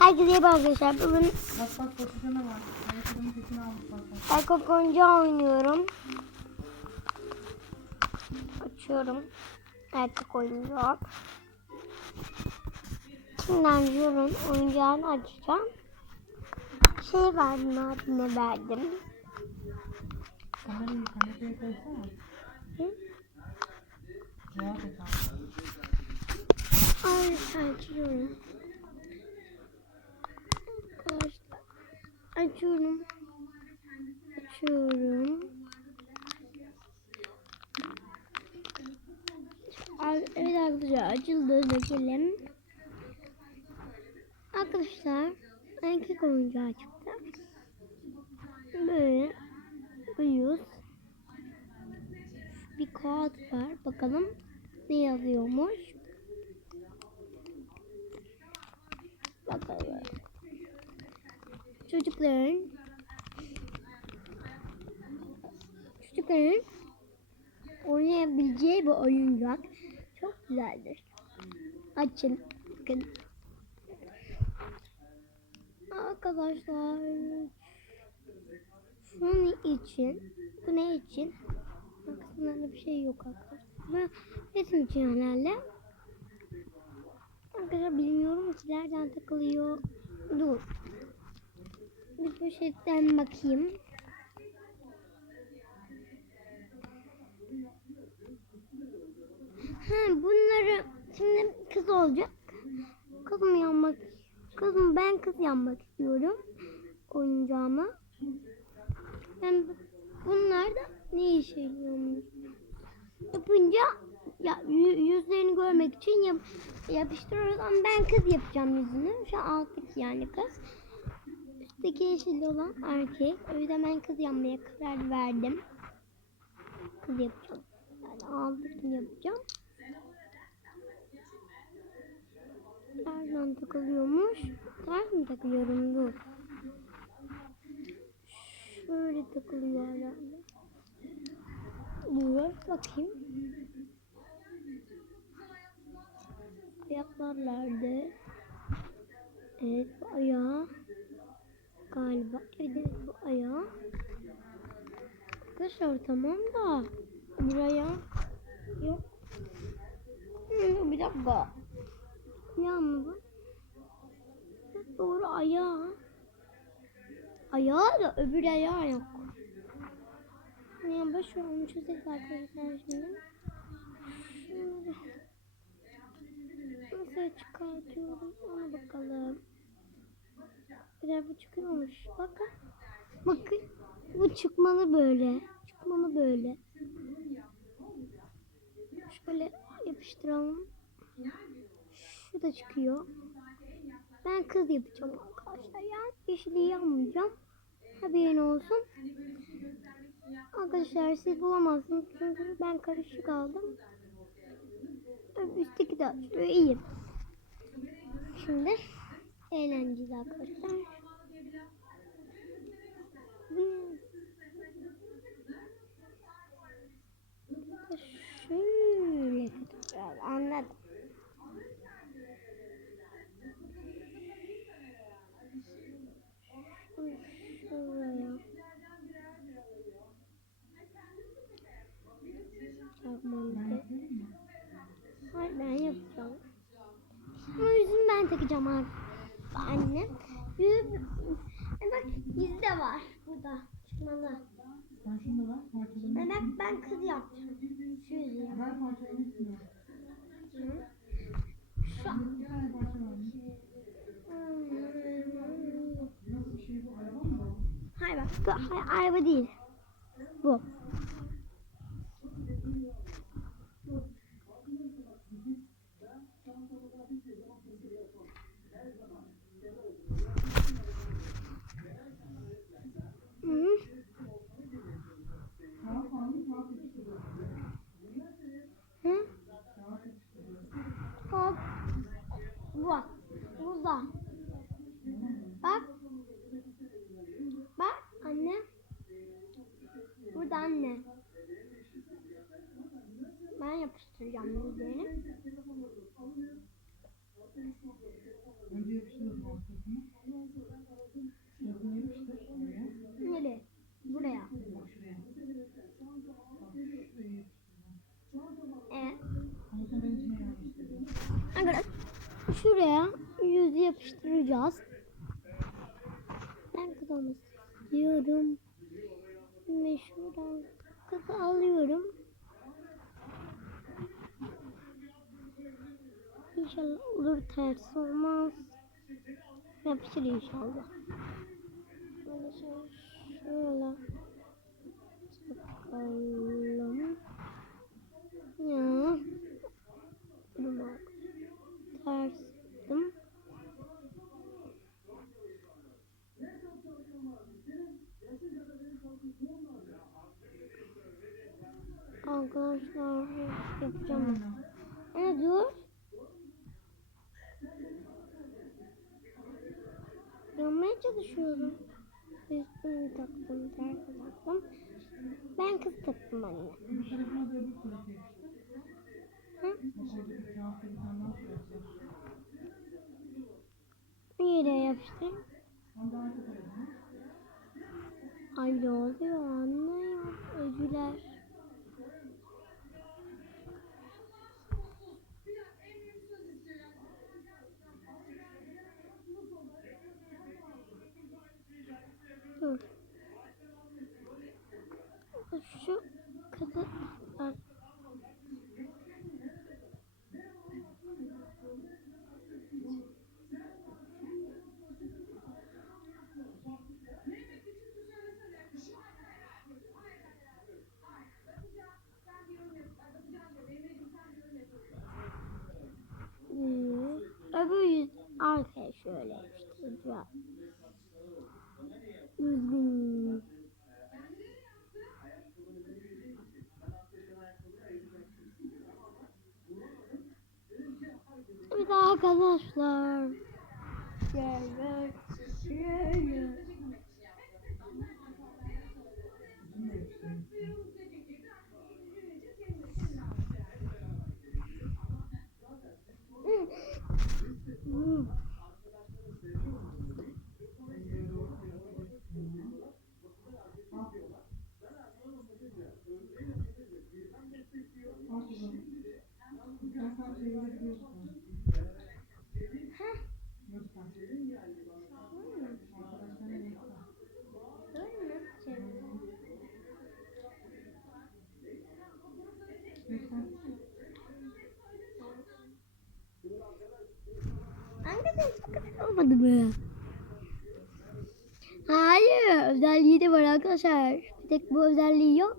Herkese iyi arkadaşlar. Bugün Bak bak koşucana var. Ayakkabının tekini almış bak bak. ben kokonca oynuyorum. Açıyorum. Erkek oyuncak. Şimdiden diyorum oyuncağını açacağım. Şey verdim abime verdim. Kamerayı kanepeye koysana. Hı? Cevap et abi. Ay açıyorum. Arkadaşlar açıyorum. Açıyorum. Evet arkadaşlar açıldı dökelim. Arkadaşlar erkek oyuncağı çıktı. Böyle uyuz. Bir kağıt var. Bakalım ne yazıyormuş. Bakalım. Çocukların çocukların oynayabileceği bir oyuncak çok güzeldir. Açın. Bakın. Arkadaşlar şunun için bu ne için? Aslında bir şey yok arkadaşlar. Resim için herhalde. Arkadaşlar bilmiyorum ki nereden takılıyor. Dur. Bir poşetten bakayım. Ha, bunları şimdi kız olacak. Kız mı yanmak? Kız mı? Ben kız yanmak istiyorum. Oyuncağıma. Ben bunlar da ne işe yarıyormuş? Yapınca ya, yü- yüzlerini görmek için yap, yapıştırıyoruz ama ben kız yapacağım yüzünü. Şu an alttaki yani kız. Üstteki yeşil olan erkek. O yüzden ben kız yapmaya karar verdim. Kız yapacağım. Yani alttaki yapacağım. Nereden takılıyormuş? Ters mi takıyorum? Dur. Şöyle takılıyor herhalde. Dur bakayım. Ayaklar nerede? Evet bu ayağı. Evet, evet bu ayağı. Arkadaşlar tamam da. Buraya. Yok. Bir dakika. Ayağı mı Doğru ayağı. Ayağı da öbür ayağı yok. Ya boş ver onu çözeriz arkadaşlar şimdi. Şöyle. Nasıl çıkartıyorum ona bakalım. Bir bu çıkıyormuş. Bakın. Bakın. Bu çıkmalı böyle. Çıkmalı böyle. Şöyle yapıştıralım. Şu da çıkıyor. Ben kız yapacağım arkadaşlar. Yani yeşili yapmayacağım. Haberin olsun. Arkadaşlar siz bulamazsınız çünkü ben karışık aldım. Üstteki de açıyor. İyi. Şimdi eğleneceğiz arkadaşlar. Şöyle tutacağız. Anladım. Gerek. Hayır ben yapacağım. Ama yüzünü ben takacağım abi. Anne. Yüz... E bak yüzü de var burada. Çıkmalı. Da ver parçalarını. Ben, ben, ben kız yapacağım. Şu yüzü. Şu. Bir şey? Hayır bak bu araba değil. Bu. anne. Ben yapıştıracağım bilgilerini. Önce yapıştır oraya. Nereye? Buraya. Evet. Arkadaşlar şuraya yüzü yapıştıracağız. Ben kazanmak istiyorum. Alıyorum. İnşallah olur ters olmaz. Yapışır inşallah. Böyle şöyle, şöyle takalım. Ya. Durma. Tersim. Arkadaşlar yapacağım. Anne dur. Yanmaya çalışıyorum. Üstümü taktım, tersi taktım. Ben kız taktım anne. Hı? Bir yere yapıştır. Ay ne oluyor anne Şu kızı Bak. Yüz. Öbür yüz arkaya şöyle yapıştıracağım. Düzgün. De arkadaşlar. Evet. Evet. Bunu da Arkadaşlar olmadı mı? Hayır, özelliği de var arkadaşlar. Bir tek bu özelliği yok.